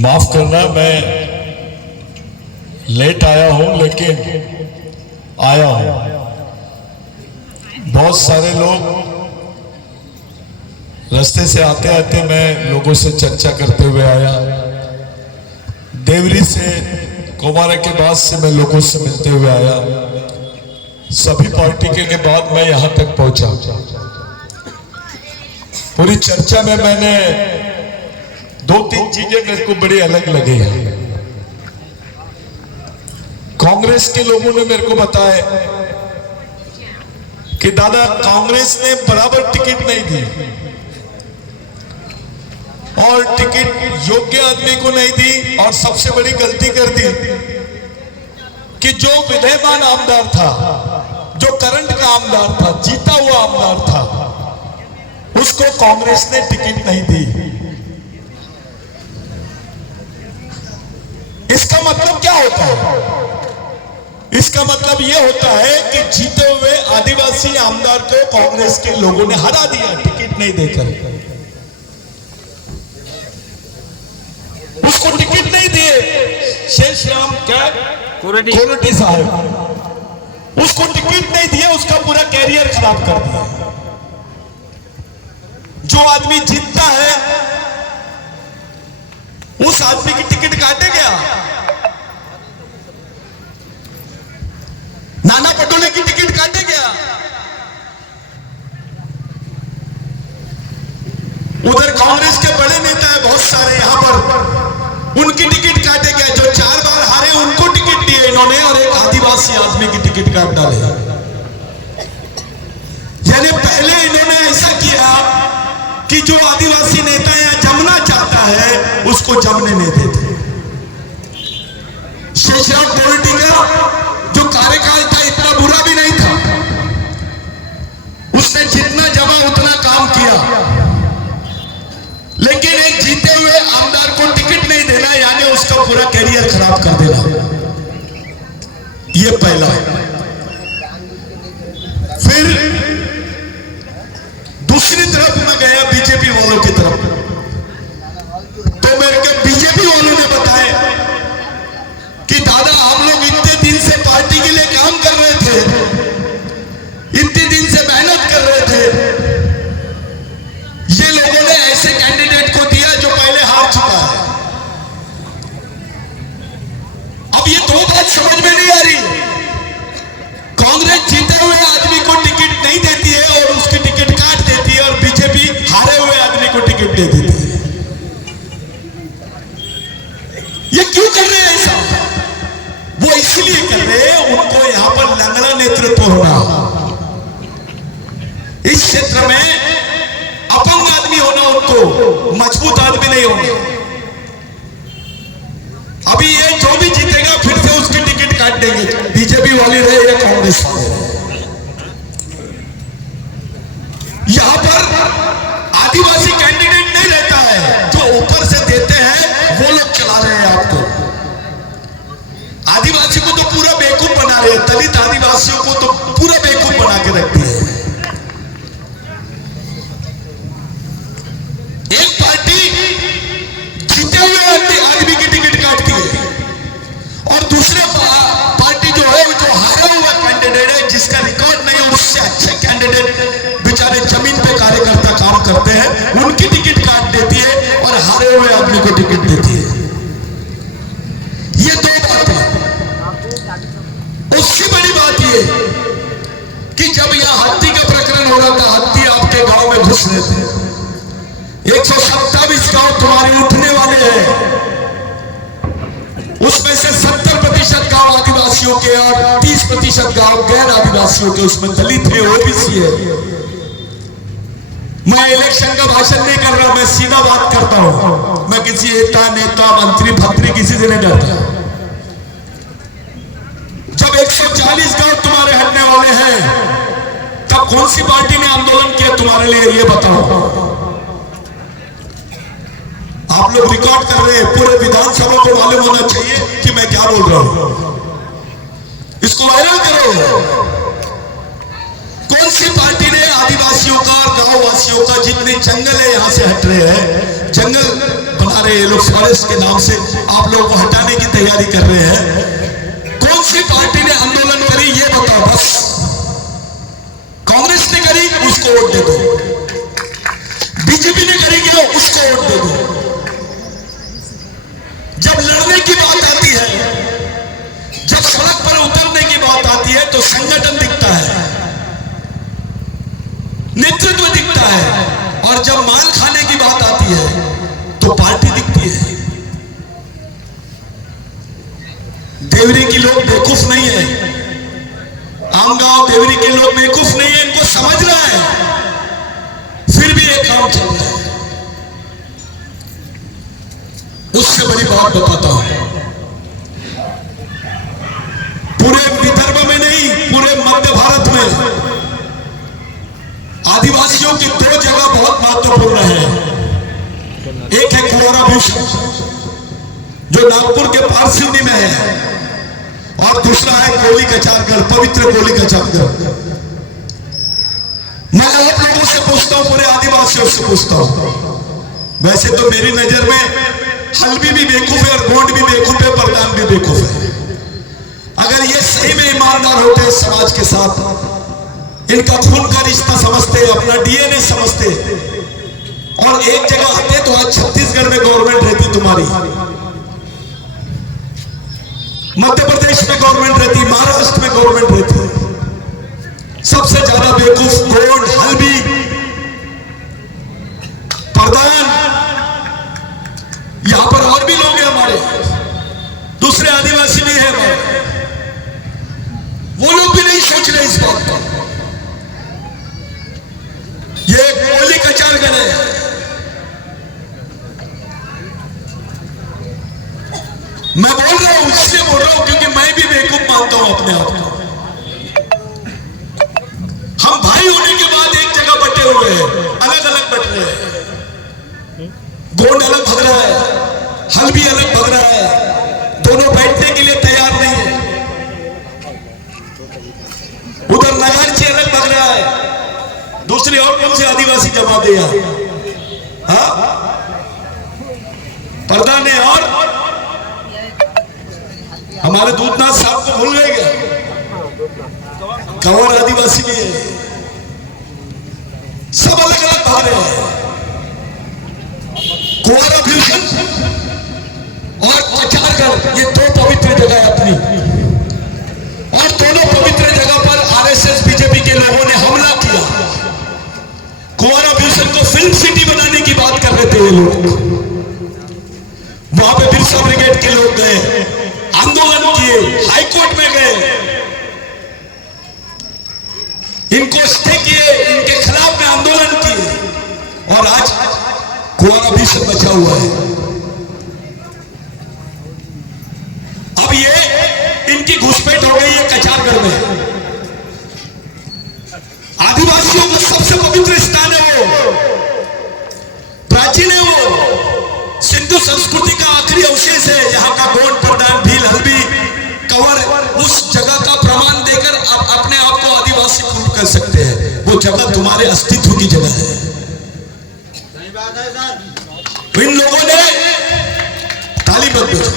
माफ करना, मैं लेट आया हूं, लेकिन आया हूं। बहुत सारे लोग रास्ते से आते आते मैं लोगों से चर्चा करते हुए आया। देवरी से, कोमारा के बाद से मैं लोगों से मिलते हुए आया। सभी पार्टी के बाद मैं यहां तक पहुंचा। पूरी चर्चा में मैंने दो तीन चीजें मेरे को बड़ी अलग लगी हैं। कांग्रेस के लोगों ने मेरे को बताया कि दादा, कांग्रेस ने बराबर टिकट नहीं दी और टिकट योग्य आदमी को नहीं दी, और सबसे बड़ी गलती कर दी कि जो विद्यमान आमदार था, जो करंट का आमदार था, जीता हुआ आमदार था, उसको कांग्रेस ने टिकट नहीं दी। इसका मतलब क्या होता है? इसका मतलब यह होता है कि जीते हुए आदिवासी आमदार को कांग्रेस के लोगों ने हरा दिया टिकट नहीं देकर। उसको टिकट नहीं दिए शेष राम क्या कोरटी साहब, उसको टिकट नहीं दिए, उसका पूरा कैरियर खराब कर दिया। जो आदमी जीतता है उस आदमी की टिकट काटे गया। नाना पटोले की टिकट काटे गया। उधर कांग्रेस के बड़े नेता है बहुत सारे, यहां पर उनकी टिकट काटे गए। जो 4 बार हारे उनको टिकट दिए इन्होंने, और एक आदिवासी आदमी की टिकट काट डाले। यानी पहले इन्होंने ऐसा किया कि जो आदिवासी नेता यहां जमना चाहता है उसको जमने नहीं देते। शेषराव कोरटी का जो कार्यकाल था इतना बुरा भी नहीं था, उसने जितना जमा उतना काम किया, लेकिन एक जीते हुए आमदार को टिकट नहीं देना यानी उसका पूरा कैरियर खराब कर देना, ये पहला। फिर दूसरी तरफ मैं गया बीजेपी वालों की तरफ, तो मेरे के बीजेपी वालों ने बताया कि दादा, हम लोग इतने दिन से पार्टी के लिए काम कर रहे थे, इतने दिन से मेहनत कर रहे थे, ये लोगों ने ऐसे कैंडिडेट को दिया जो पहले हार चुका है। अब ये दो बात समझ में नहीं आ रही। कांग्रेस जीते हुए आदमी को टिकट नहीं देती है और उसकी टिकट काट देती है, और बीजेपी हारे हुए आदमी को टिकट दे देती है। ये क्यों कर रहे हैं ऐसा? वो इसलिए कर रहे हैं, उनको यहां पर लंगड़ा नेतृत्व होना, इस क्षेत्र में अपंग आदमी होना, उनको मजबूत आदमी नहीं होना। अभी ये जो भी जीतेगा फिर से उसकी टिकट काट देंगे, बीजेपी वाली रहे या कांग्रेस वाले। यहां पर आदिवासी कैंडिडेट नहीं रहता है, जो ऊपर से देते हैं वो लोग चला रहे हैं आपको। आदिवासी को तो पूरा बेवकूफ बना रहे हैं, दलित आदिवासियों को तो पूरा बेवकूफ बना के रखती है। एक पार्टी जीते हुए आदमी की टिकट काटती है, और दूसरे पार्टी जो है जो हारा हुआ कैंडिडेट है, जिसका रिकॉर्ड नहीं है, उससे अच्छे कैंडिडेट बेचारे जमीन पे कार्यकर्ता काम करते हैं, उनकी टिकट काट देती है और हारे हुए आदमी को टिकट देती है। ये दो बातें। उससे बड़ी बात ये कि जब यह हत्ती का प्रकरण हो रहा था, हत्ती आपके गांव में घुस रहे थे। 127 गांव तुम्हारे उठने वाले हैं, उसमें से 70% गांव आदिवासियों के और 30% गांव गैर आदिवासियों के, उसमें दलित है, ओबीसी है। मैं इलेक्शन का भाषण नहीं कर रहा, मैं सीधा बात करता हूं। मैं किसी नेता मंत्री भत्री किसी से नहीं डरता। जब 140 गांव तुम्हारे हटने वाले हैं, तब कौन सी पार्टी ने आंदोलन किया तुम्हारे लिए, ये बताओ। आप लोग रिकॉर्ड कर रहे हैं, पूरे विधानसभा को मालूम होना चाहिए कि मैं क्या बोल रहा हूं। इसको वायरल करो। कौन सी पार्टी ने आदिवासियों का और गांव वासियों का, जितने जंगल है यहां से हट रहे हैं, जंगल बना हमारे ये लोग फॉरेस्ट के नाम से आप लोगों को हटाने की तैयारी कर रहे हैं। कौन सी पार्टी ने आंदोलन करी ये बताओ बस। कांग्रेस ने करी, उसको वोट दे दो। बीजेपी ने करी क्या, उसको वोट दे दो। जब लड़ने की बात आती है, जब सड़क पर उतरने की बात आती है तो संगठन दिखता है, नेतृत्व दिखता है, और जब माल खाने की बात आती है तो पार्टी दिखती है। देवरी के लोग बेवकूफ नहीं है, आमगांव देवरी के लोग बेवकूफ नहीं है, इनको समझ रहा है, फिर भी एक काम चल रहा है। उससे बड़ी बात बताता हूं, पूरे विदर्भ में नहीं, पूरे मध्य भारत में आदिवासियों की दो जगह बहुत महत्वपूर्ण है। एक है कुंवारा भीष्म जो नागपुर के पारसिंदी में है, और दूसरा है कोली कचारगढ़, पवित्र कोली कचारगढ़। मैं आप लोगों से पूछता हूं, पूरे आदिवासियों से पूछता हूं, वैसे तो मेरी नजर में हल्बी भी बेवकूफ है और गोंड भी बेवकूफ है, प्रधान भी बेवकूफ है। अगर ये सही में ईमानदार होते हैं समाज के साथ, इनका खून का रिश्ता समझते, अपना डीएनए समझते, और एक जगह आते तो आज छत्तीसगढ़ में गवर्नमेंट रहती तुम्हारी, मध्य प्रदेश में गवर्नमेंट रहती, महाराष्ट्र में गवर्नमेंट रहती। सबसे ज्यादा बेवकूफ गोंड, हल्बी, प्रधान, यहां पर और भी लोग हैं हमारे, दूसरे आदिवासी भी है हमारे, वो लोग भी नहीं सोच रहे इस बात पर। ये कोली कचारगढ़ है, मैं बोल रहा हूं, इसलिए बोल रहा हूं क्योंकि मैं भी बेवकूफ मानता हूं अपने आप को। हम भाई होने के बाद एक जगह बटे हुए हैं, अलग अलग बट रहे हैं। गोंड अलग भग रहा है, हल्बी अलग भग रहा है, दोनों बैठने के लिए तैयार नहीं है। उधर नगारची अलग भग रहा है, दूसरी और कौन से आदिवासी जमा दिया, हाँ प्रधान ने, और हमारे दूधनाथ साहब को भूल गए क्या, कंवर आदिवासी भी है, सब अलग अलग भाग रहे हैं। कुंवारा भीष्म और कचारगढ़, ये दो पवित्र जगह है अपनी, और दोनों पवित्र जगह पर आरएसएस बीजेपी के लोगों ने हमला किया। कुंवारा भीष्म को फिल्म सिटी बनाने की बात कर रहे थे ये लोग, वहां पे बिरसा ब्रिगेड के लोग गए, आंदोलन किए, हाईकोर्ट में गए, इनको स्टे किए, इनके खिलाफ में आंदोलन किए, और आज कुंवारा भीष्म बचा हुआ है। अब ये इनकी घुसपैठ हो गई है कचारगढ़ में। आदिवासियों का सबसे पवित्र स्थान है, वो प्राचीन है, वो सिंधु संस्कृति का आखिरी अवशेष है। यहाँ का गोंड, प्रधान, भील, हल्बी, कंवर उस जगह का प्रमाण देकर आप अपने आप को आदिवासी प्रूव कर सकते हैं। वो जगह तुम्हारे अस्तित्व की जगह है। इन लोगों ने ताली बजाई,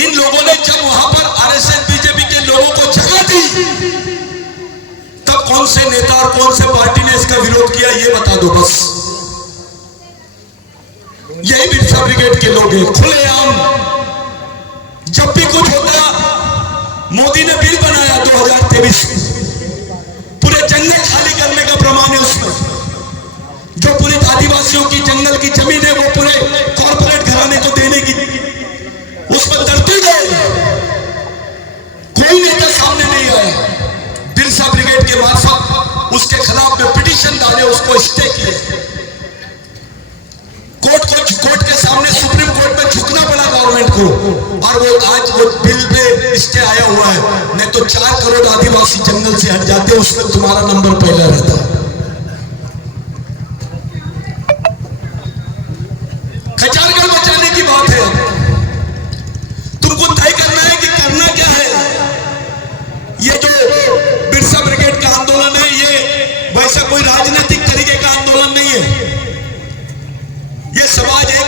इन लोगों ने जब वहां पर आरएसएस बीजेपी के लोगों को जगह दी, तब कौन से नेता और कौन से पार्टी ने इसका विरोध किया ये बता दो बस। यही बिरसा ब्रिगेड के लोग हैं, खुलेआम। जब भी कुछ होता, मोदी ने बिल बनाया 2023, पूरे जंगल खाली करने का प्रमाण है उसमें। जो पूरे आदिवासियों की जंगल की जमीन है वो पूरे कॉर्पोरेट घराने को देने की, उस पर डरते गए, कोई नेता सामने नहीं आया। बिरसा ब्रिगेड के मार्फत उसके खिलाफ में पिटीशन डाले, उसको स्टे किए, कोर्ट के सामने सुप्रीम कोर्ट में झुकना पड़ा गवर्नमेंट को, और वो आज वो बिल पे स्टे आया हुआ है। नहीं तो 4 करोड़ आदिवासी जंगल से हट जाते, उसमें तुम्हारा नंबर पहला रहता। कचारगढ़ बचाने की बात है, तुमको तय करना है कि करना क्या है। ये जो बिरसा ब्रिगेड का आंदोलन है, ये वैसा कोई राजनीतिक तरीके का आंदोलन नहीं है। ये समाज एक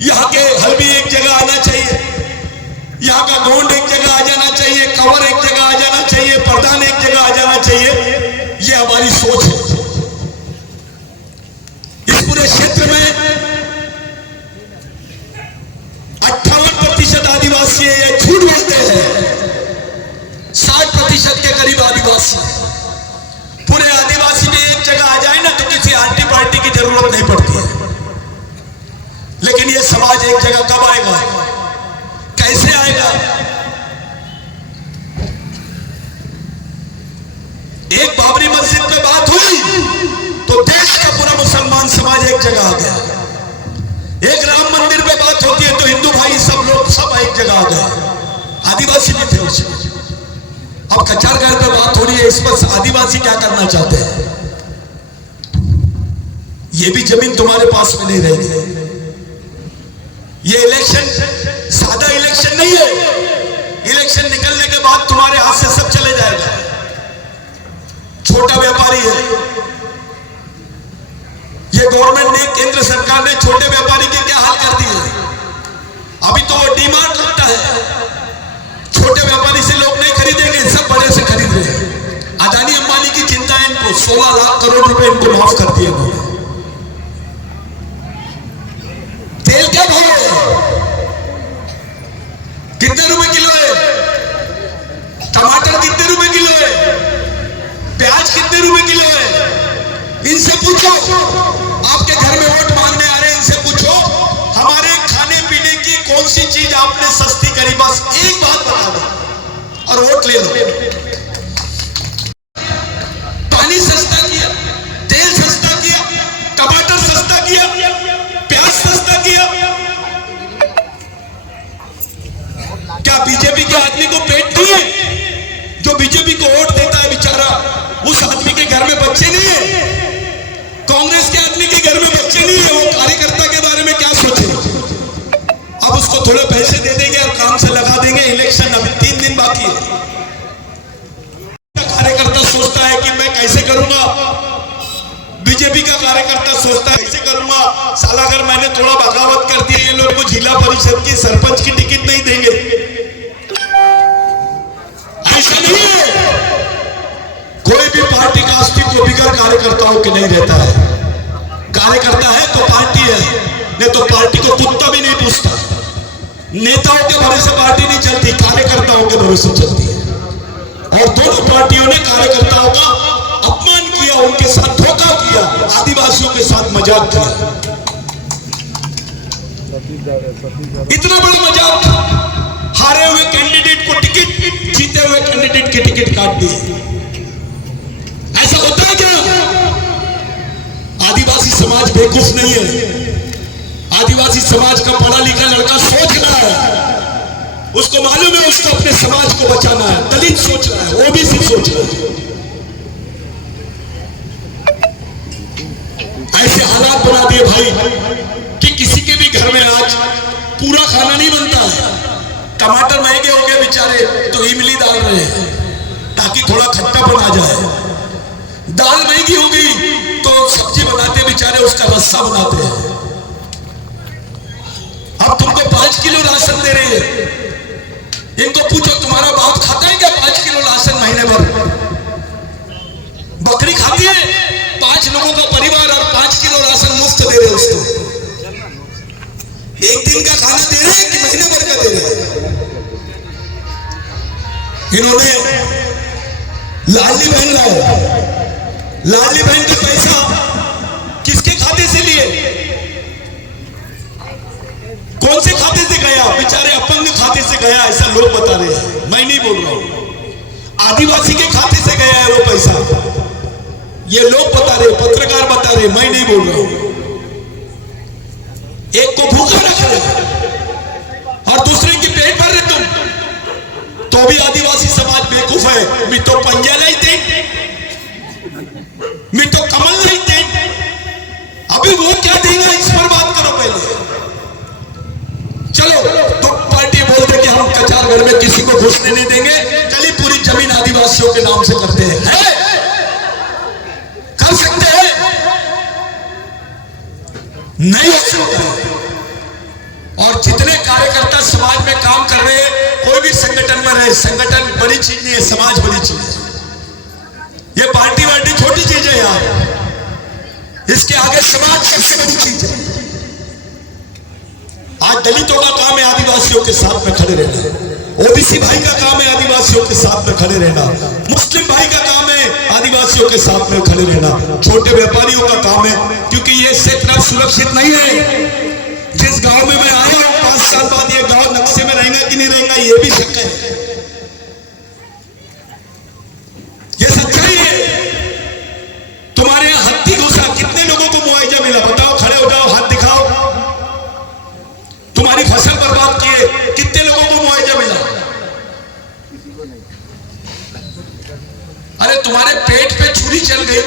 यहाँ के हल्बी एक जगह आना चाहिए, यहाँ का गोंड एक जगह आ जाना चाहिए, कंवर एक जगह आ जाना चाहिए, प्रधान एक जगह आ जाना चाहिए। ये हमारी सोच है। इस पूरे क्षेत्र में 58% आदिवासी है, ये झूठ बोलते हैं। 60% के करीब आदिवासी। पूरे आदिवासी में एक जगह आ जाए ना तो किसी आंटी पार्टी की जरूरत नहीं पड़ती है। लेकिन ये समाज एक जगह कब आएगा, कैसे आएगा? एक बाबरी मस्जिद पे बात हुई तो देश का पूरा मुसलमान समाज एक जगह आ गया। एक राम मंदिर पे बात होती है तो हिंदू भाई सब लोग सब एक जगह आ गए, आदिवासी भी थे उसमें। अब कचारगढ़ पे बात हो रही है, इस पर आदिवासी क्या करना चाहते हैं? ये भी जमीन तुम्हारे पास में नहीं रहेगी। ये इलेक्शन सादा इलेक्शन नहीं है। इलेक्शन निकलने के बाद तुम्हारे हाथ से सब चले जाएगा। छोटा व्यापारी है, ये गवर्नमेंट ने, केंद्र सरकार ने छोटे व्यापारी के क्या हाल कर दिए। अभी तो वो डीमार्ट लगता है, छोटे व्यापारी से लोग नहीं खरीदेंगे, सब बड़े से खरीद रहे हैं। अदानी अंबानी की चिंता है इनको, 16 लाख करोड़ रुपए इनको माफ कर दिए इन्होंने। तेल क्या भाव है, कितने रुपए किलो है? टमाटर कितने रुपए किलो है? प्याज कितने रुपए किलो है? इनसे पूछो। आपके घर में वोट मांगने आ रहे हैं, इनसे पूछो हमारे खाने पीने की कौन सी चीज आपने सस्ती करी, बस एक बात बता दो और वोट ले लो। पानी सस्ता किया, तेल सस्ता किया, टमाटर सस्ता किया, प्याज सस्ता किया। क्या बीजेपी के आदमी को पेट नहीं है? जो बीजेपी को वोट देता है बेचारा, उस आदमी के घर में बच्चे नहीं है। कांग्रेस के आदमी के घर में बच्चे नहीं है। वो कार्यकर्ता के बारे में क्या सोचे? अब उसको थोड़े पैसे दे देंगे और काम से लगा देंगे। इलेक्शन अभी 3 दिन बाकी है। कार्यकर्ता सोचता है कि मैं कैसे करूंगा, बीजेपी का कार्यकर्ता सोचता है कैसे करूंगा। साला अगर मैंने थोड़ा बगावत कर दिया, ये लोग को जिला परिषद की सरपंच की टिकट नहीं देंगे। ऐसा नहीं है। कोई भी पार्टी का अस्तित्व बिगड़ कार्यकर्ताओं के नहीं रहता है। कार्यकर्ता है तो पार्टी है, नहीं तो पार्टी को कुत्ता भी नहीं पूछता। नेताओं के भरोसे पार्टी नहीं चलती, कार्यकर्ताओं के भरोसे चलती है। और दोनों पार्टियों ने कार्यकर्ताओं का अपमान किया, उनके साथ धोखा किया, आदिवासियों के साथ मजाक किया। इतना बड़ा मजाक। हारे हुए कैंडिडेट को टिकट, जीते हुए कैंडिडेट की टिकट काट दी। ऐसा होता है क्या? आदिवासी समाज बेवकूफ नहीं है। आदिवासी समाज का पढ़ा लिखा लड़का सोच रहा है, उसको मालूम है उसको अपने समाज को बचाना है। दलित सोच रहा है, ओबीसी सोच रहा है। ऐसे हालात बना दिए भाई कि किसी के भी घर में आज पूरा खाना नहीं बनता है। टमाटर महंगे हो गए बेचारे तो इमली डाल रहे हैं ताकि थोड़ा खट्टापन आ जाए। दाल महंगी हो गई तो सब्जी बनाते बेचारे उसका रस्सा बनाते हैं। अब तुमको 5 किलो राशन दे रहे हैं। इनको पूछो तुम्हारा बाप खाता है क्या 5 किलो राशन महीने भर? बकरी खाती है? 5 लोगों का परिवार और 5 किलो राशन मुफ्त दे रहे उसको। एक दिन का खाना दे रहे हैं कि महीने भर का दे रहे हैं? इन्होंने लाडली बहन लाए। लाडली बहन का पैसा किसके खाते से लिए? कौन से खाते से गया? बेचारे अपंग खाते से गया, ऐसा लोग बता रहे हैं, मैं नहीं बोल रहा हूं। आदिवासी के खाते से गया है वो पैसा, ये लोग बता रहे, पत्रकार बता रहे, मैं नहीं बोल रहा हूं। एक को भूखा रख रहे और दूसरे की पेट भर रहे तुम, तो भी आदिवासी समाज बेवकूफ है। मैं तो पंजा नहीं दे, मैं तो कमल नहीं दे। अभी वो क्या देगा इस पर बात करो पहले। चलो तो पार्टी बोलते कि हम कचारगढ़ में किसी को घुसने नहीं देंगे, चलिए पूरी जमीन आदिवासियों के नाम से करते हैं। कर सकते हैं? नहीं हो सकता। और जितने कार्यकर्ता समाज में काम कर रहे हैं, कोई भी संगठन में रहे, संगठन बड़ी चीज नहीं है, समाज बड़ी चीज है। ये पार्टी वार्टी छोटी चीज है यार, इसके आगे समाज सबसे बड़ी चीज है। आज दलितों का काम है आदिवासियों के साथ में खड़े रहना, ओबीसी भाई का काम है आदिवासियों के साथ में खड़े रहना, मुस्लिम भाई का काम है आदिवासियों के साथ में खड़े रहना, छोटे व्यापारियों का काम है, क्योंकि ये क्षेत्र सुरक्षित नहीं है। जिस गांव में मैं आया हूं 5 साल बाद ये गांव नक्शे में रहेगा कि नहीं रहेगा ये भी शक है। ये सच्चाई है। तुम्हारे यहां हत्ती घुसा, कितने लोगों को मुआवजा मिला बताओ? खड़े हो जाओ, हाथ दिखाओ। तुम्हारी फसल बर्बाद किए, कितने लोगों को मुआवजा मिला? अरे तुम्हारे पेट पे छुरी चल गई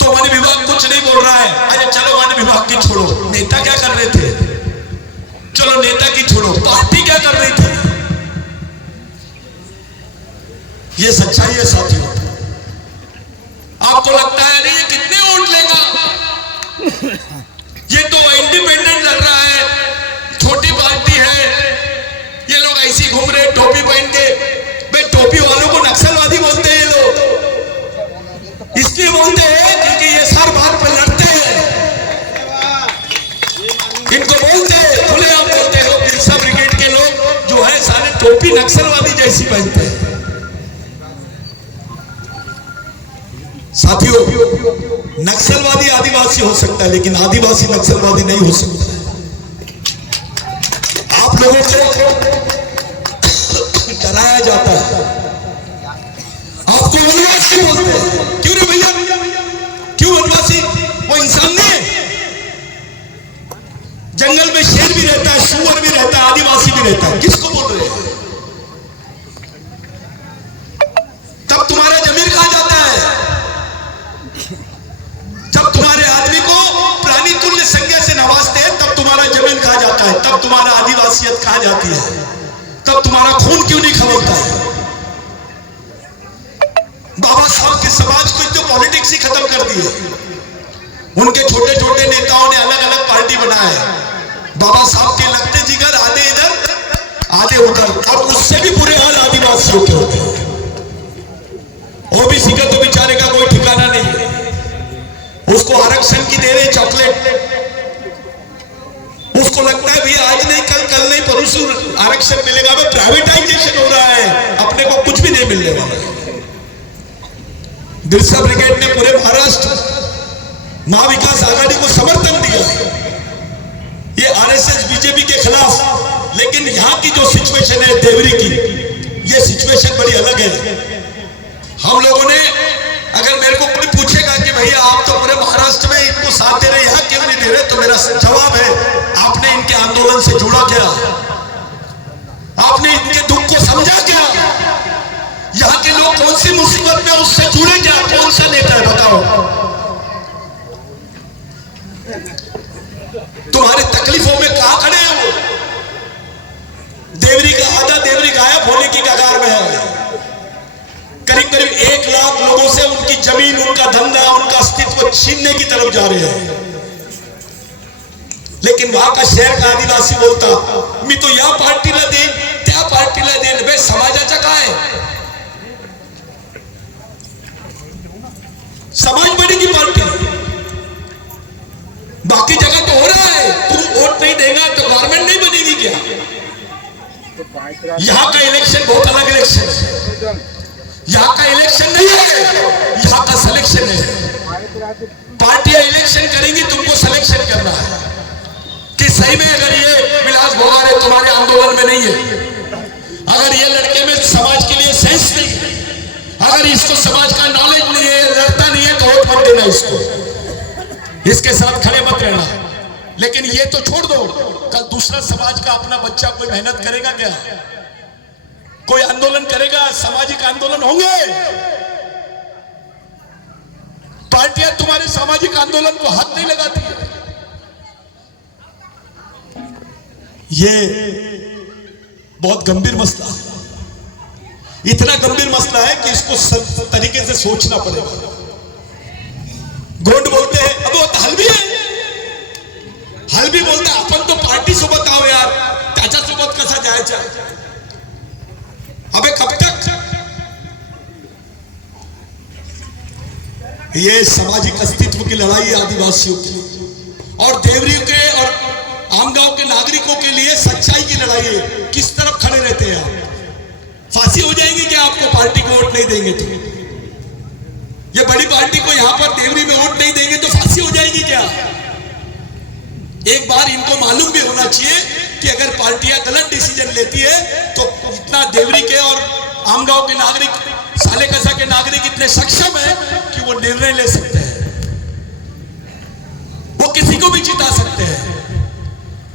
तो वन विभाग कुछ नहीं बोल रहा है। अरे चलो वन विभाग की छोड़ो, नेता क्या कर रहे थे? चलो नेता की छोड़ो, पार्टी क्या कर रही थी? ये सच्चाई है साथियों। आपको लगता है अरे ये कितने वोट लेगा, ये तो इंडिपेंडेंट लग रहा है, छोटी पार्टी है, ये लोग ऐसी घूम रहे टोपी पहन के। भाई टोपी वालों को नक्सलवादी बोलते हैं ये लोग, इसलिए बोलते हैं क्योंकि ये सर बार पर लड़ते हैं। इनको बोलते हैं, खुले आप बोलते हो बिरसा ब्रिगेड के लोग जो है सारे टोपी नक्सलवादी जैसी पहनते हैं। साथियों, नक्सलवादी आदिवासी हो सकता है लेकिन आदिवासी नक्सलवादी नहीं हो सकता। आप लोगों को डराया जाता है, आपको वनवासी बोलते हैं। क्यों रे भैया, क्यों वनवासी? वो इंसान नहीं है? जंगल में शेर भी रहता है, सूअर भी रहता है, आदिवासी भी रहता है, किसको बोल रहे हैं? तब तुम्हारा जमीर कहां जाता है? जब तुम्हारे आदमी को प्राणी तुल्य संज्ञा से नवाजते हैं तब तुम्हारा जमीन कहां जाता है? तब तुम्हारा आदिवासियत कहां जाती है? तब तुम्हारा खून क्यों नहीं खवलता है? बाबा साहब के समाज को तो पॉलिटिक्स ही खत्म कर दी है। उनके छोटे छोटे नेताओं ने अलग अलग पार्टी बनाया है। बाबा साहब के लगते जिगर आधे इधर आधे उधर, और उससे भी बुरे हाल आदिवासियों के होते हैं। ओबीसी का तो बेचारे का कोई ठिकाना नहीं है, उसको आरक्षण की दे रहे चॉकलेट। उसको लगता है भैया आज नहीं कल नहीं परसों आरक्षण मिलेगा। अब प्राइवेटाइजेशन हो रहा है, अपने को कुछ भी नहीं मिलने वाला है। बिरसा ब्रिगेड ने पूरे महाराष्ट्र महाविकास आघाड़ी को समर्थन दिया, ये आरएसएस बीजेपी के खिलाफ। लेकिन यहां की जो सिचुएशन है देवरी की, ये सिचुएशन बड़ी अलग है। हम लोगों ने, अगर मेरे को कोई पूछेगा कि भैया आप तो पूरे महाराष्ट्र में इनको साथ दे रहे, यहां क्यों नहीं दे रहे, तो मेरा जवाब है आपने इनके आंदोलन से जुड़ा क्या? आपने इनके दुख को समझा क्या? यहां के लोग कौन सी मुसीबत में उससे जुड़े क्या? कौन सा नेता है बताओ? तुम्हारी तकलीफों में कहां खड़े हैं वो? देवरी का आधा देवरी गायब होने की कगार में है। करीब करीब 1 लाख लोगों से उनकी जमीन, उनका धंधा, उनका अस्तित्व छीनने की तरफ जा रहे हैं। लेकिन वहां का शहर का आदिवासी बोलता मी तो या पार्टीला देईन त्या पार्टीला देईन। बे समाजाचा काय? समाज बनेगी पार्टी, बाकी जगह तो हो रहा है। तुम वोट नहीं देगा तो गवर्नमेंट नहीं बनेगी क्या? यहाँ का इलेक्शन बहुत अलग इलेक्शन है। यहाँ का इलेक्शन नहीं है, यहाँ का सिलेक्शन है। पार्टियां इलेक्शन करेंगी, तुमको सिलेक्शन करना है कि सही में अगर ये विलास भोगारे तुम्हारे आंदोलन में नहीं है, अगर ये लड़के में समाज के लिए सेंस नहीं है, अगर इसको समाज का नॉलेज नहीं है, लड़ता नहीं है, तो वोट मत देना इसको, इसके साथ खड़े मत रहना। लेकिन ये तो छोड़ दो, कल दूसरा समाज का अपना बच्चा कोई मेहनत करेगा क्या? कोई आंदोलन करेगा, सामाजिक आंदोलन होंगे। पार्टियां तुम्हारे सामाजिक आंदोलन को हाथ नहीं लगाती है। ये बहुत गंभीर मसला है, इतना गंभीर मसला है कि इसको सब तरीके से सोचना पड़ेगा। गोंड बोलते हैं अब वो हल्दी है, हलबी बोलता आपण तो पार्टी सोबत आहो यार, त्याच्यासोबत कसा जायचा? अबे कब तक? ये सामाजिक अस्तित्व की लड़ाई है आदिवासियों की, और देवरियों के और आम गांव के नागरिकों के लिए सच्चाई की लड़ाई है। किस तरफ खड़े रहते हैं आप? फांसी हो जाएगी क्या आपको पार्टी को वोट नहीं देंगे तो? ये बड़ी पार्टी को यहां पर देवरी में वोट नहीं देंगे तो फांसी हो जाएगी क्या? एक बार इनको मालूम भी होना चाहिए कि अगर पार्टियां गलत डिसीजन लेती है तो इतना देवरी के और आम गांव के नागरिक, सालेकसा के नागरिक इतने सक्षम है कि वो निर्णय ले सकते हैं, वो किसी को भी जिता सकते हैं।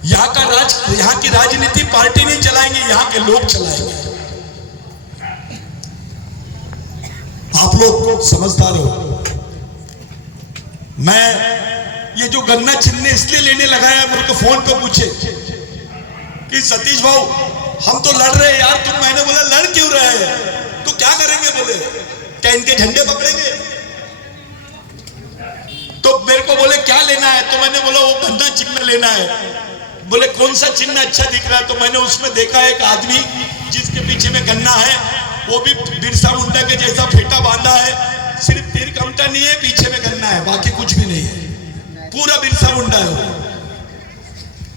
यहाँ की राजनीति पार्टी नहीं चलाएंगे, यहाँ के लोग चलाएंगे। आप लोग समझदार हो। मैं ये जो गन्ना चिन्ह इसलिए लेने लगा है, मेरे को फोन पे पूछे कि सतीश भाऊ हम तो लड़ रहे हैं यार, तुम। मैंने बोला लड़ क्यों रहे हैं? तो क्या करेंगे? बोले क्या इनके झंडे पकड़ेंगे? तो मेरे को बोले क्या लेना है? तो मैंने बोला वो गन्ना चिन्ह लेना है। बोले कौन सा चिन्ह अच्छा दिख रहा है? तो मैंने उसमें देखा एक आदमी जिसके पीछे में गन्ना है, वो भी बिरसा मुंडा के जैसा फेटा बांधा है, सिर्फ तीर कमटा नहीं है, पीछे में गन्ना है, बाकी कुछ भी नहीं है, पूरा बिरसा मुंडा है।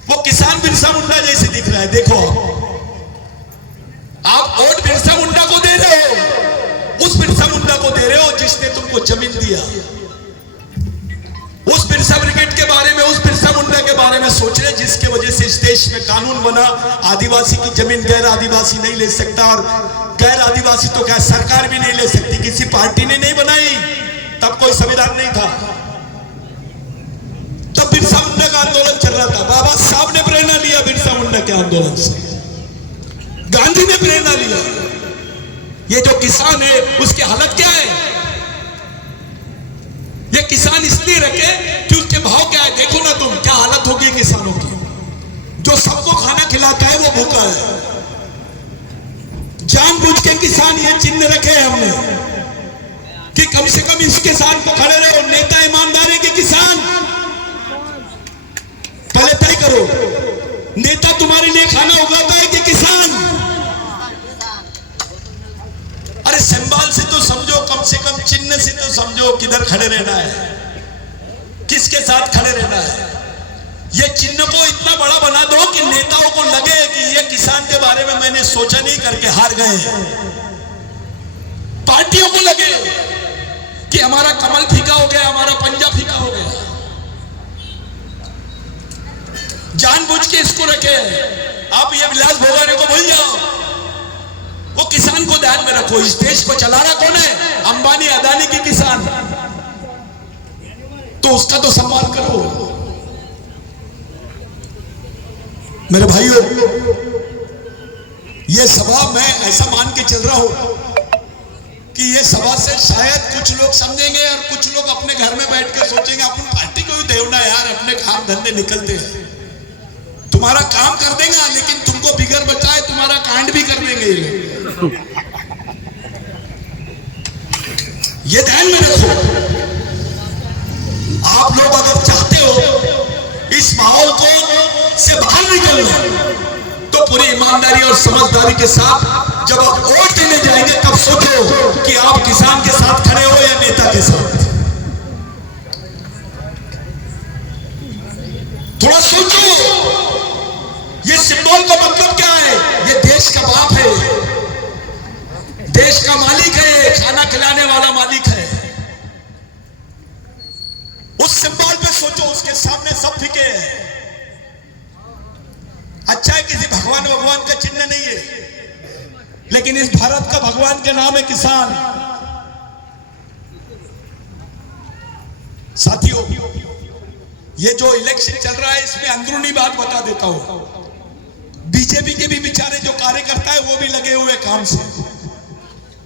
वो किसान बिरसा मुंडा जैसे दिख रहा है। देखो आप वोट बिरसा मुंडा को दे रहे हो, उस बिरसा मुंडा को दे रहे हो जिसने तुमको जमीन दिया। उस बिरसा ब्रिगेड के बारे में, उस बिरसा मुंडा के बारे में सोच रहे जिसके वजह से इस देश में कानून बना, आदिवासी की जमीन गैर आदिवासी नहीं ले सकता, और गैर आदिवासी तो क्या सरकार भी नहीं ले सकती, किसी पार्टी ने नहीं बनाई, तब कोई संविधान नहीं था, तब बिरसा मुंडा का आंदोलन चल रहा था। बाबा साहब ने प्रेरणा लिया बिरसा मुंडा के आंदोलन से, गांधी ने प्रेरणा लिया। ये जो किसान है उसकी हालत क्या है? ये किसान इसलिए रखे कि उसके भाव क्या है। देखो ना तुम, क्या हालत होगी किसानों की। जो सबको खाना खिलाता है वो भूखा है। जानबूझ के किसान ये चिन्ह रखे हैं हमने कि कम से कम इस किसान को खड़े रहो। नेता ईमानदार है कि किसान? पहले तय करो, नेता तुम्हारे लिए खाना उगाता है कि किसान? अरे संभाल से तो समझो, कम से कम चिन्ह से तो समझो किधर खड़े रहना है, किसके साथ खड़े रहना है। ये चिन्ह को इतना बड़ा बना दो कि नेताओं को लगे कि ये किसान के बारे में मैंने सोचा नहीं करके हार गए। पार्टियों को लगे कि हमारा कमल फीका हो गया, हमारा पंजा फीका हो गया। जानबूझ के इसको रखे। आप ये विलास भोगाने को भूल जाओ, वो किसान को ध्यान में रखो। इस देश को चला रहा कौन है? अंबानी अदानी की किसान, तो उसका तो सम्मान करो। मेरे भाइयों, ये सभा मैं ऐसा मान के चल रहा हूं कि ये सभा से शायद कुछ लोग समझेंगे और कुछ लोग अपने घर में बैठ के सोचेंगे अपन पार्टी को भी देवना यार, अपने काम धंधे निकलते हैं, तुम्हारा काम कर देगा लेकिन तुमको बिगड़ बचाए तुम्हारा कांड भी कर देंगे। ये ध्यान में रखो। आप लोग अगर चाहते हो इस माहौल को से बाहर निकलना, तो पूरी ईमानदारी और समझदारी के साथ जब आप वोट देने जाएंगे तब सोचो कि आप किसान के साथ खड़े हो या नेता के साथ। थोड़ा सोचो, ये सिंबल का मतलब क्या है? ये देश का बाप है, देश का मालिक है, खाना खिलाने वाला मालिक है। उस सिंबल पे सोचो, उसके सामने सब फीके हैं। अच्छा है किसी भगवान का चिन्ह नहीं है, लेकिन इस भारत का भगवान का नाम है किसान। साथियों, ये जो इलेक्शन चल रहा है इसमें अंदरूनी बात बता देता हूं। बीजेपी के भी बेचारे जो कार्यकर्ता है वो भी लगे हुए काम से,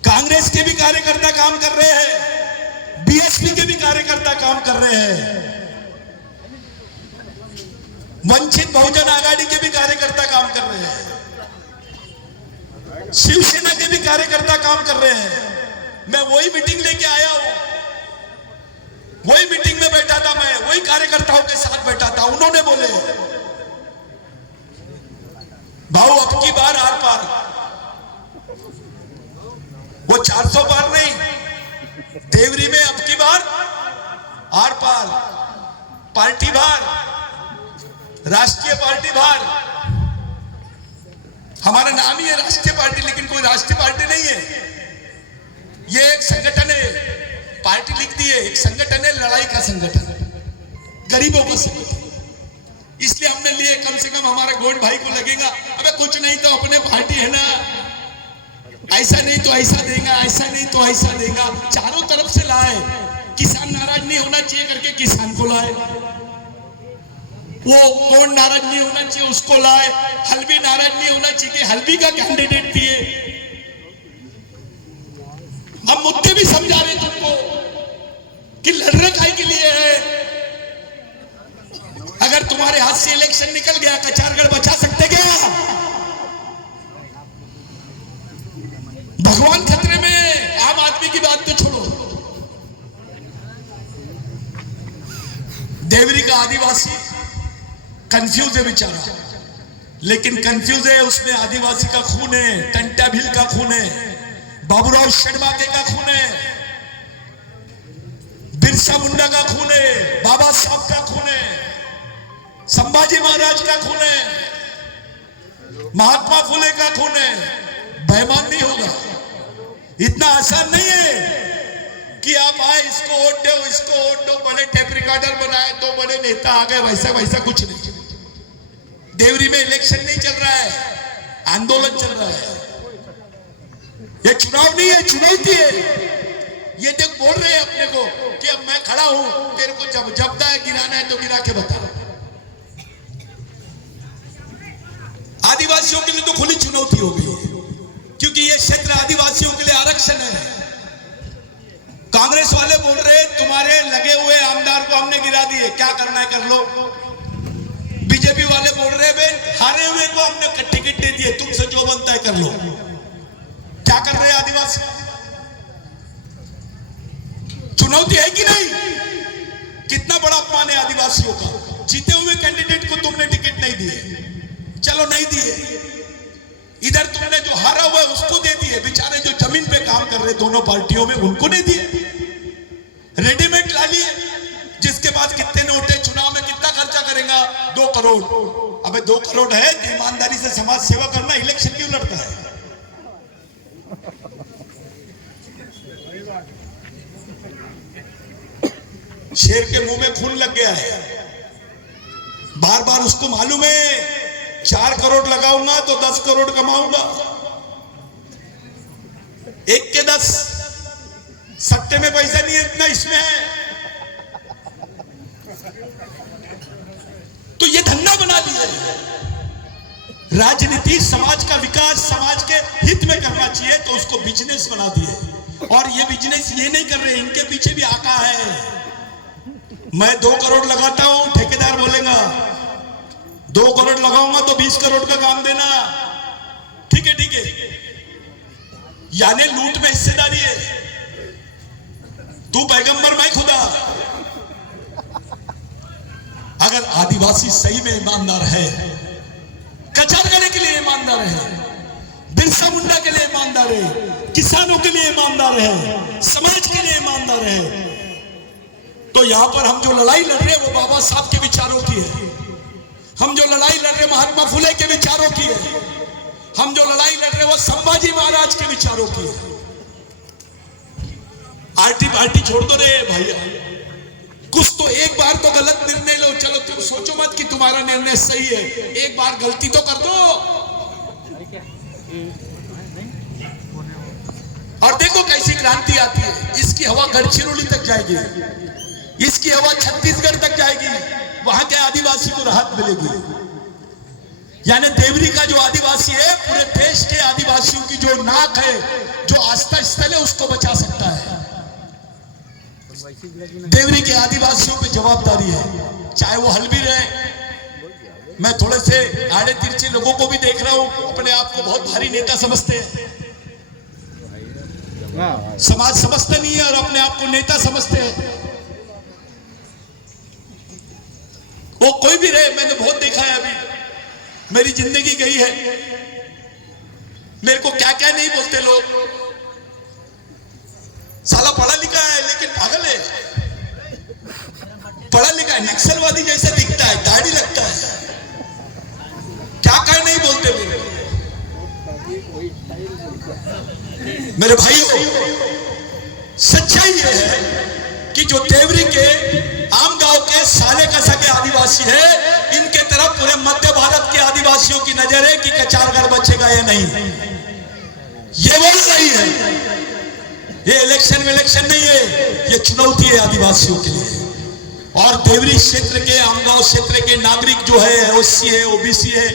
कांग्रेस के भी कार्यकर्ता काम कर रहे हैं, बीएसपी के भी कार्यकर्ता काम कर रहे हैं, वंचित बहुजन आघाड़ी के भी कार्यकर्ता काम कर रहे हैं, शिवसेना के भी कार्यकर्ता काम कर रहे हैं। मैं वही मीटिंग लेके आया हूं वही मीटिंग में बैठा था, मैं वही कार्यकर्ताओं के साथ बैठा था। उन्होंने बोले भाऊ अब की बार आर पार, वो 400 पार नहीं, देवरी में अब की बार आर पार, पार्टी बार, राष्ट्रीय पार्टी बार। हमारा नाम ही है राष्ट्रीय पार्टी, लेकिन कोई राष्ट्रीय पार्टी नहीं है, ये एक संगठन है। पार्टी लिख दी है, एक संगठन है, लड़ाई का संगठन, गरीबों का संगठन। इसलिए हमने लिए, कम से कम हमारे गोंड भाई को लगेगा अबे कुछ नहीं तो अपने पार्टी है ना, ऐसा नहीं तो ऐसा देगा, ऐसा नहीं तो ऐसा देगा। चारों तरफ से लाए, किसान नाराज नहीं होना चाहिए करके किसान को लाए, वो कौन नाराज नहीं होना चाहिए उसको लाए, हल्बी नाराज नहीं होना चाहिए कि हल्बी का कैंडिडेट दिए। हम मुद्दे भी समझा रहे तुमको कि लड़ने काहे के लिए है। अगर तुम्हारे हाथ से इलेक्शन निकल गया, कचारगढ़ बचा सकते क्या? भगवान खतरे में, आम आदमी की बात तो छोड़ो। देवरी का आदिवासी कंफ्यूज है बेचारा, लेकिन कंफ्यूज है, उसमें आदिवासी का खून है, टंटा भील का खून है, बाबूराव शर्माके का खून है, बिरसा मुंडा का खून है, बाबा साहब का खून है, संभाजी महाराज का खून है, महात्मा फुले का खून है। बेईमान नहीं होगा, इतना आसान नहीं है कि आप आए इसको वोट दो, इसको वोट दो, बड़े टेप रिकॉर्डर बनाए तो बड़े नेता आ गए, वैसा वैसा कुछ नहीं। देवरी में इलेक्शन नहीं चल रहा है, आंदोलन चल रहा है। ये चुनाव नहीं है, चुनौती है। ये देख बोल रहे हैं अपने को कि अब मैं खड़ा हूं, तेरे को जब जबदा है गिराना है तो गिरा के बता। आदिवासियों के लिए तो खुली चुनौती हो गई है, क्योंकि ये क्षेत्र आदिवासियों के लिए आरक्षण है। कांग्रेस वाले बोल रहे तुम्हारे लगे हुए आमदार को हमने गिरा दिए, क्या करना है कर लो। बीजेपी वाले बोल रहे हारे हुए को हमने टिकट दे दिए, तुमसे जो बनता है कर लो। क्या कर रहे हैं आदिवासी? चुनौती है कि नहीं? कितना बड़ा अपमान है आदिवासियों का। जीते हुए कैंडिडेट को तुमने टिकट नहीं दिए, चलो नहीं दिए, इधर तुमने जो हारा हुआ है उसको दे दिए, बेचारे जो जमीन पे काम कर रहे दोनों पार्टियों में उनको नहीं दिए, रेडीमेड ला लिए। जिसके पास कितने नोट है, चुनाव में कितना खर्चा करेगा? 2 करोड़। अबे 2 करोड़ है, ईमानदारी से समाज सेवा करना, इलेक्शन क्यों लड़ता है? शेर के मुंह में खून लग गया है, बार बार उसको मालूम है 4 करोड़ लगाऊंगा तो 10 करोड़ कमाऊंगा, 1 के 10। सट्टे में पैसा नहीं है, इतना इसमें है। तो ये धंधा बना दिया। राजनीति समाज का विकास, समाज के हित में करना चाहिए, तो उसको बिजनेस बना दिए। और ये बिजनेस ये नहीं कर रहे, इनके पीछे भी आका है। मैं 2 करोड़ लगाता हूं, ठेकेदार बोलेगा 2 करोड़ लगाऊंगा तो 20 करोड़ का काम देना। ठीक है, ठीक है, यानी लूट में हिस्सेदारी है। तू पैगंबर, मैं खुदा। अगर आदिवासी सही में ईमानदार है, कचारगढ़ के लिए ईमानदार है, बिरसा मुंडा के लिए ईमानदार है, किसानों के लिए ईमानदार है, समाज के लिए ईमानदार है, तो यहां पर हम जो लड़ाई लड़ रहे हैं वो बाबा साहब के विचारों की है। हम जो लड़ाई लड़ रहे महात्मा फुले के विचारों की है। हम जो लड़ाई लड़ रहे वो संभाजी महाराज के विचारों की है। आरटी पार्टी छोड़ दो रे भैया, कुछ तो एक बार तो गलत निर्णय लो। चलो तुम सोचो मत कि तुम्हारा निर्णय सही है, एक बार गलती तो कर दो। और देखो कैसी क्रांति आती है। इसकी हवा गढ़चिरौली तक जाएगी, इसकी हवा छत्तीसगढ़ तक जाएगी, वहां के आदिवासी को राहत मिलेगी। यानी देवरी का जो आदिवासी है, पूरे देश के आदिवासियों की जो नाक है, जो आस्था स्थल है, उसको बचा सकता है। देवरी के आदिवासियों पे जवाबदारी है, चाहे वो हल्बी रहे। मैं थोड़े से आड़े तिरछे लोगों को भी देख रहा हूं, अपने आप को बहुत भारी नेता समझते हैं, समाज समझते नहीं है और अपने आप को नेता समझते हैं। वो कोई भी रहे, मैंने बहुत देखा है, अभी मेरी जिंदगी गई है, मेरे को क्या क्या नहीं बोलते लोग, साला पढ़ा लिखा है लेकिन पागल है, पढ़ा लिखा है नक्सलवादी जैसा दिखता है, दाढ़ी लगता है, क्या क्या नहीं बोलते मेरे भाइयों। सच्चाई ये है कि जो देवरी के आम गांव के साले कसा के आदिवासी है, इनके तरफ पूरे मध्य भारत के आदिवासियों की नजर है कि कचारगर बचेगा या नहीं। ये वो नहीं है, ये इलेक्शन नहीं है, ये चुनौती है आदिवासियों के लिए। और देवरी क्षेत्र के आमगांव क्षेत्र के नागरिक जो है, ओसी है, ओबीसी है,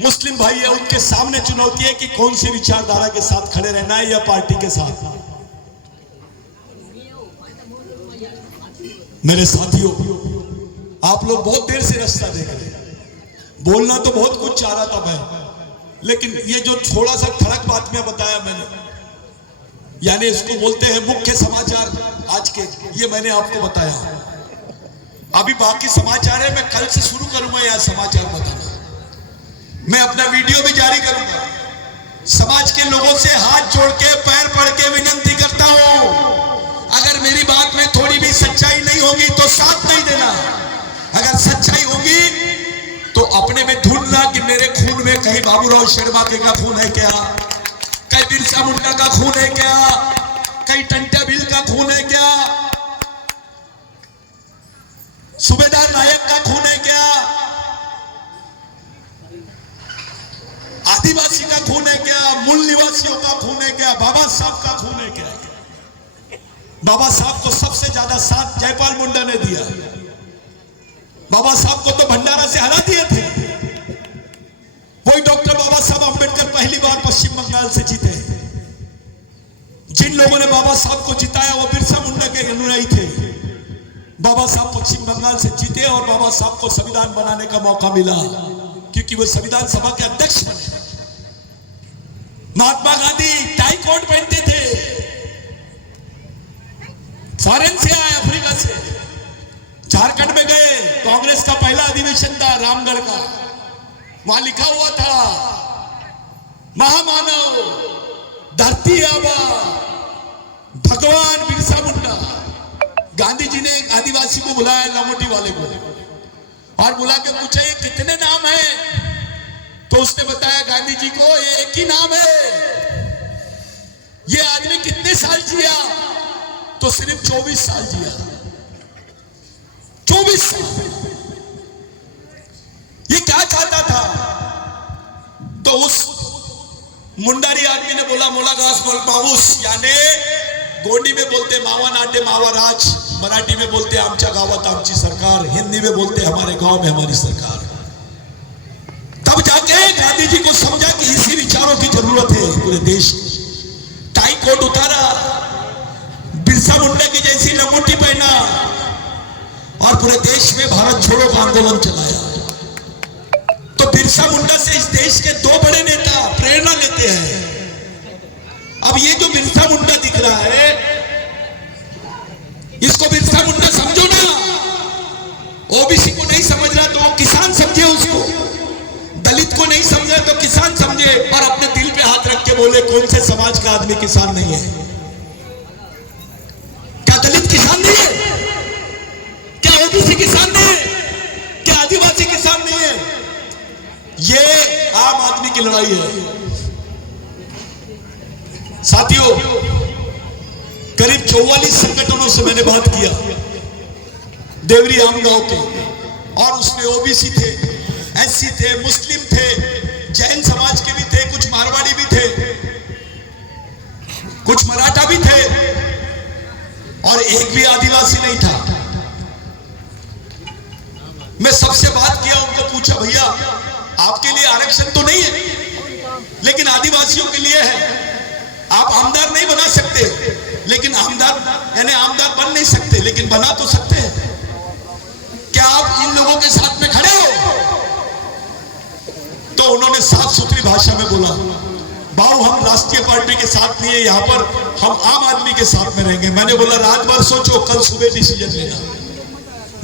मुस्लिम भाई है, उनके सामने चुनौती है कि कौन सी विचारधारा के साथ खड़े रहना है या पार्टी के साथ। मेरे साथियों, आप लोग बहुत देर से रास्ता देख रहे हैं, बोलना तो बहुत कुछ चाह रहा था मैं, लेकिन ये जो थोड़ा सा फर्क बात में बताया मैंने, यानी इसको बोलते हैं मुख्य समाचार आज के, ये मैंने आपको बताया। अभी बाकी समाचार है, मैं कल से शुरू करूंगा यह समाचार बताना, मैं अपना वीडियो भी जारी करूंगा। समाज के लोगों से हाथ जोड़ के पैर पड़ के विनती करता हूं, अगर मेरी बात में थोड़ी भी सच्चाई नहीं होगी तो साथ नहीं देना, अगर सच्चाई होगी तो अपने में ढूंढना कि मेरे खून में कहीं बाबूराव शर्मा के का खून है क्या, कहीं बिरसा मुंडा का खून है क्या, कहीं टंटा बिल का खून है क्या, सूबेदार नायक का खून है क्या, आदिवासी का खून है क्या, मूल निवासियों का खून है क्या, बाबा साहब का खून है क्या। बाबा साहब को सबसे ज्यादा साथ जयपाल मुंडा ने दिया, बाबा साहब को तो भंडारा से हरा दिए थे, वही डॉक्टर बाबा साहब अंबेडकर पहली बार पश्चिम बंगाल से जीते। जिन लोगों ने बाबा साहब को जिताया वो बिरसा मुंडा के अनुयायी थे। बाबा साहब पश्चिम बंगाल से जीते और बाबा साहब को संविधान बनाने का मौका मिला, क्योंकि वो संविधान सभा के अध्यक्ष बने। महात्मा गांधी टाई कोट पहनते थे, फॉरेन से आए, अफ्रीका से, झारखंड में गए, कांग्रेस का पहला अधिवेशन था रामगढ़ का, वहां लिखा हुआ था महामानव धरती आबा भगवान बिरसा मुंडा। गांधी जी ने एक आदिवासी को बुलाया, लमोटी वाले को, और बुला के पूछा ये कितने नाम है, तो उसने बताया गांधी जी को ये एक ही नाम है। ये आदमी कितने साल जिया, तो सिर्फ 24 साल जिया, 24 साल। ये क्या चाहता था, तो उस मुंडारी आदमी ने बोला मोला घास मोल पाऊस, यानी गोंडी में बोलते मावा नाट्य मावा राज, मराठी में बोलते आमच्या गावात आमची सरकार, हिंदी में बोलते हमारे गांव में हमारी सरकार। तब जाके गांधी जी को समझा कि इसी विचारों की जरूरत है पूरे देश। टाई कोट उतारा, बिरसा मुंडा की जैसी लंगोटी पहना और पूरे देश में भारत छोड़ो का आंदोलन चलाया। तो बिरसा मुंडा से इस देश के दो बड़े नेता प्रेरणा लेते हैं। अब ये जो बिरसा मुंडा दिख रहा है, इसको बिरसा मुंडा समझो ना। ओबीसी को नहीं समझ रहा तो किसान समझे उसको, दलित को नहीं समझ रहा तो किसान समझे, और अपने दिल पे हाथ रख के बोले कौन से समाज का आदमी किसान नहीं है। क्या दलित किसान नहीं है? क्या ओबीसी किसान नहीं है? क्या आदिवासी किसान नहीं है? ये आम आदमी की लड़ाई है साथियों। करीब 44 संगठनों से मैंने बात किया देवरी आम गांव के, और उसमें ओबीसी थे, एससी थे, मुस्लिम थे, जैन समाज के भी थे, कुछ मारवाड़ी भी थे, कुछ मराठा भी थे, और एक भी आदिवासी नहीं था। मैं सबसे बात किया, उनको पूछा भैया आपके लिए आरक्षण तो नहीं है, लेकिन आदिवासियों के लिए है। आप आमदार नहीं बना सकते, लेकिन आमदार यानी आमदार बन नहीं सकते, लेकिन बना तो सकते हैं। क्या आप इन लोगों के साथ में खड़े हो? तो उन्होंने साफ सुथरी भाषा में बोला, बाबू हम राष्ट्रीय पार्टी के साथ नहीं है, यहां पर हम आम आदमी के साथ में रहेंगे। मैंने बोला रात भर सोचो, कल सुबह डिसीजन लेना।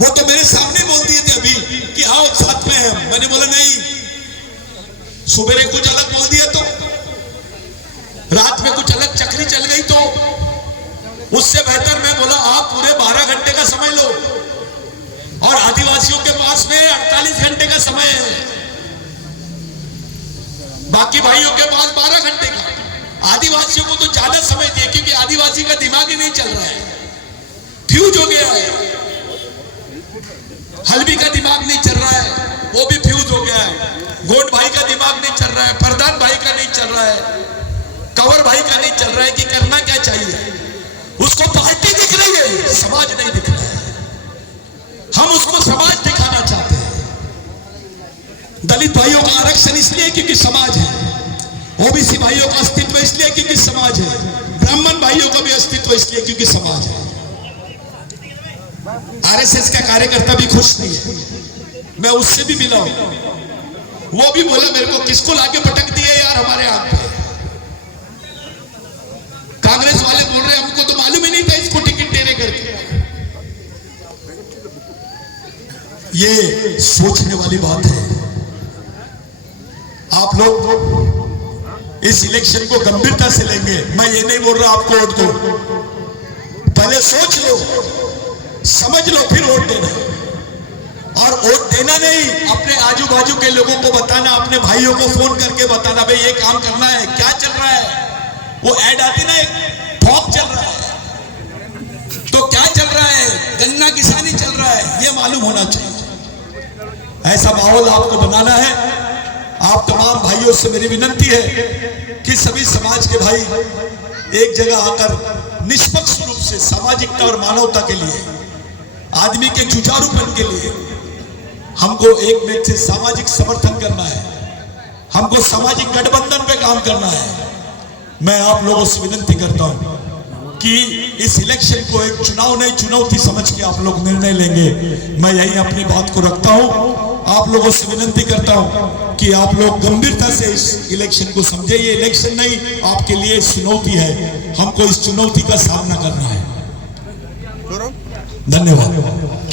वो तो मेरे सामने बोल दिए थे अभी कि आओ साथ में हैं। मैंने बोला नहीं, सुबह कुछ अलग बोल दिया तो रात में कुछ अलग चक्री चल गई तो उससे बेहतर मैं बोला आप पूरे 12 घंटे का समय लो, और आदिवासियों के पास में 48 घंटे का समय है, बाकी भाइयों के पास 12 घंटे का। आदिवासियों को तो ज्यादा समय दिए क्योंकि आदिवासी का दिमाग ही नहीं चल रहा है, फ्यूज हो गया है। हल्बी का दिमाग नहीं चल रहा है, वो भी फ्यूज हो गया है। गोट भाई का दिमाग नहीं चल रहा है, प्रधान भाई का नहीं चल रहा है, कंवर भाई का नहीं चल रहा है कि करना क्या चाहिए। उसको पार्टी दिख रही है, समाज नहीं दिख रहा है। हम उसको समाज दिखाना चाहते हैं। दलित भाइयों का आरक्षण इसलिए क्योंकि समाज है, ओबीसी भाइयों का अस्तित्व इसलिए क्योंकि समाज है, ब्राह्मण भाइयों का भी अस्तित्व इसलिए क्योंकि समाज है। आरएसएस का कार्यकर्ता भी खुश नहीं है, मैं उससे भी मिला हूं, वो भी बोला मेरे को किसको लाके पटक दिए यार हमारे आंख पे। कांग्रेस वाले बोल रहे हमको तो मालूम ही नहीं था इसको टिकट देने करके। ये सोचने वाली बात है। आप लोग इस इलेक्शन को गंभीरता से लेंगे, मैं ये नहीं बोल रहा आपको वोट दो, पहले सोच लो, समझ लो, फिर वोट देना। और वोट देना नहीं, अपने आजू बाजू के लोगों को बताना, अपने भाइयों को फोन करके बताना, भाई ये काम करना है, क्या चल रहा है। वो ऐड आती ना, एक फॉर्म चल रहा है तो क्या चल रहा है, गन्ना किसानी चल रहा है, ये मालूम होना चाहिए। ऐसा माहौल आपको बनाना है। आप तमाम भाइयों से मेरी विनती है कि सभी समाज के भाई एक जगह आकर निष्पक्ष रूप से सामाजिकता और मानवता के लिए, आदमी के जुझारूपन के लिए हमको एक में से सामाजिक समर्थन करना है, हमको सामाजिक गठबंधन पे काम करना है। मैं आप लोगों से विनती करता हूं कि इस इलेक्शन को एक चुनाव नहीं चुनौती समझ के आप लोग निर्णय लेंगे। मैं यही अपनी बात को रखता हूं। आप लोगों से विनती करता हूं कि आप लोग गंभीरता से इस इलेक्शन को समझे। ये इलेक्शन नहीं, आपके लिए चुनौती है, हमको इस चुनौती का सामना करना है। धन्यवाद।